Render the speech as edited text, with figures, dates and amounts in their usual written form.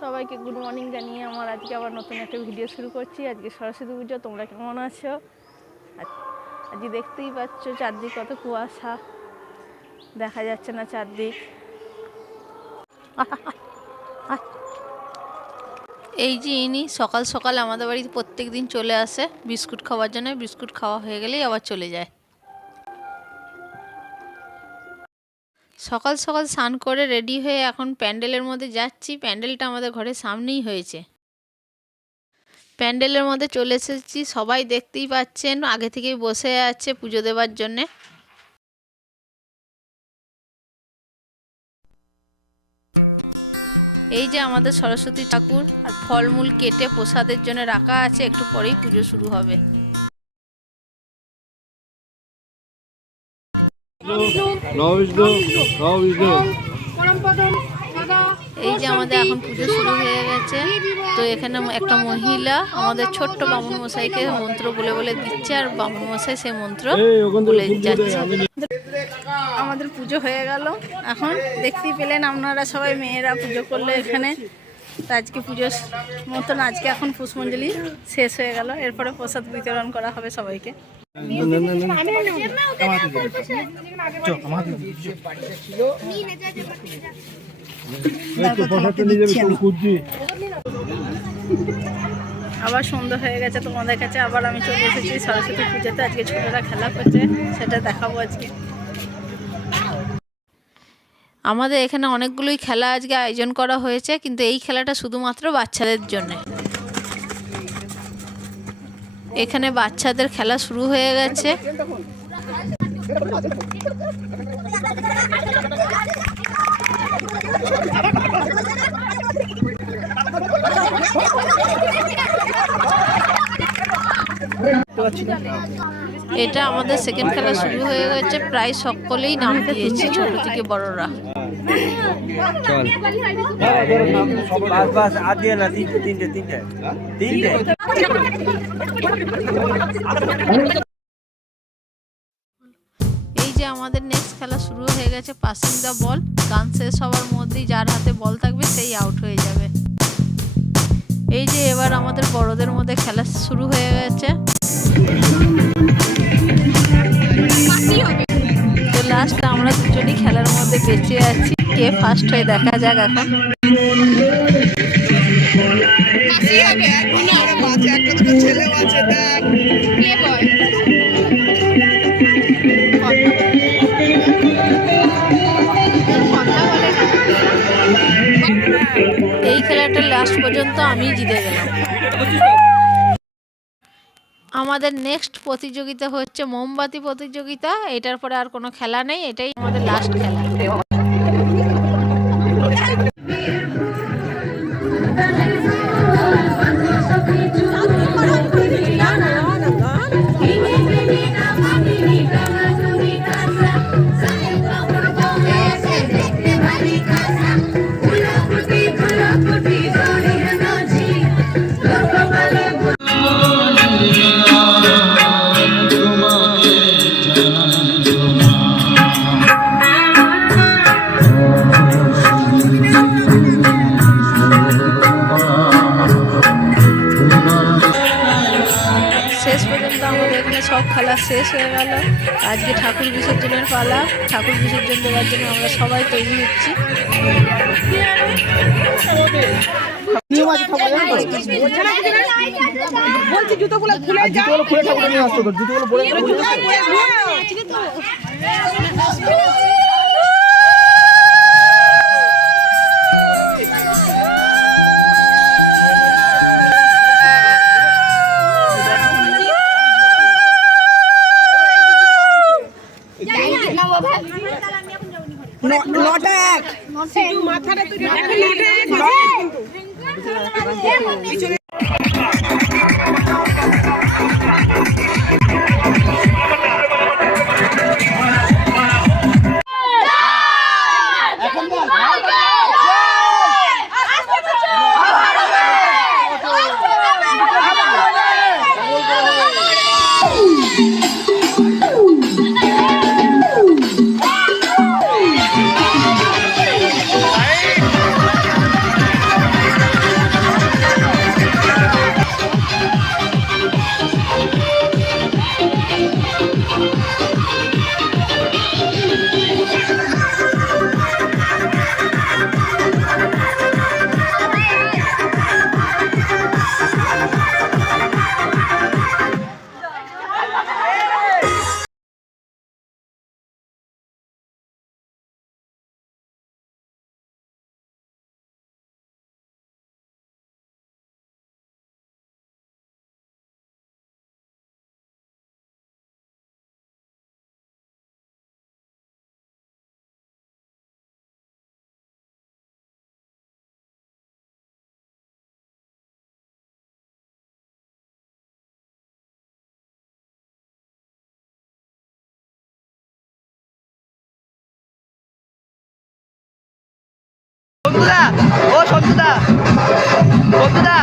সবাইকে good morning জানিয়ে আমার আজকে আবার নতুন একটা ভিডিও শুরু করছি। আজকে সরস্বতী পুজো। তোমরা কেমন আছো? আজকে দেখতেই পাচ্ছ চারদিক কত কুয়াশা, দেখা যাচ্ছে না চারদিক। এই যে ইনি সকাল সকাল আমাদের বাড়িতে প্রত্যেক দিন চলে আসে বিস্কুট খাওয়ার জন্য। বিস্কুট খাওয়া হয়ে গেলেই আবার চলে যায়। সকাল সকাল স্নান করে রেডি হয়ে এখন প্যান্ডেলের মধ্যে যাচ্ছি। প্যান্ডেলটা আমাদের ঘরের সামনেই হয়েছে। প্যান্ডেলের মধ্যে চলে এসেছি, সবাই দেখতেই পাচ্ছেন আগে থেকেই বসে আছে পুজো দেওয়ার জন্যে। এই যে আমাদের সরস্বতী ঠাকুর, আর ফলমূল কেটে প্রসাদের জন্য রাখা আছে, একটু পরেই পুজো শুরু হবে। এই যে আমাদের এখন পুজো শুরু হয়ে গেছে। তো এখানে একটা মহিলা আমাদের ছোট্ট বামুন মশাইকে মন্ত্র বলে বলে দিচ্ছে, আর বামুন মশাই সেই মন্ত্র বলে যাচ্ছে। আমাদের পুজো হয়ে গেল। এখন দেখতেই পেলেন আপনারা সবাই মেয়েরা পুজো করলো এখানে। তো আজকে পুজোর মতন আজকে এখন পুষ্পাঞ্জলি শেষ হয়ে গেল। এরপরে প্রসাদ বিতরণ করা হবে সবাইকে। আবার সন্ধ্যা হয়ে গেছে তোমাদের কাছে। আবার আমি চলে এসেছি সরস্বতী পুজোতে। আজকে ছোটরা খেলা করছে, সেটা দেখাবো আজকে। আমাদের এখানে অনেকগুলোই খেলা আজকে আয়োজন করা হয়েছে, কিন্তু এই খেলাটা শুধুমাত্র বাচ্চাদের জন্য। এখানে বাচ্চাদের খেলা শুরু হয়ে গেছে। এটা আমাদের সেকেন্ড খেলা শুরু হয়ে গেছে। প্রায় সকলেই নাম দিয়েছে, ছোট থেকে বড়রা। এই যে আমাদের নেক্সট খেলা শুরু হয়ে গেছে, পাসিং দ্য বল। গান শেষ হওয়ার মধ্যেই যার হাতে বল থাকবে সেই আউট হয়ে যাবে। এই যে এবার আমাদের বড়দের মধ্যে খেলা শুরু হয়ে গেছে। তো লাস্ট আমরা দুজনই খেলার মধ্যে বেঁচে আছি। কে ফার্স্ট হয়ে দেখা যাক এখন। এই খেলাটা লাস্ট পর্যন্ত আমি জিতে গেলাম। আমাদের নেক্সট প্রতিযোগিতা হচ্ছে মোমবাতি প্রতিযোগিতা। এটার পরে আর কোনো খেলা নেই, এটাই আমাদের লাস্ট খেলা। শেষ পর্যন্ত আমাদের এখানে সব খেলা শেষ হয়ে গেল। আজকে ঠাকুর বিসর্জনের পালা। ঠাকুর বিসর্জন দেওয়ার জন্য আমরা সবাই তৈরি হচ্ছি। সন্তুদা, ও সন্তুদা, সন্তুদা।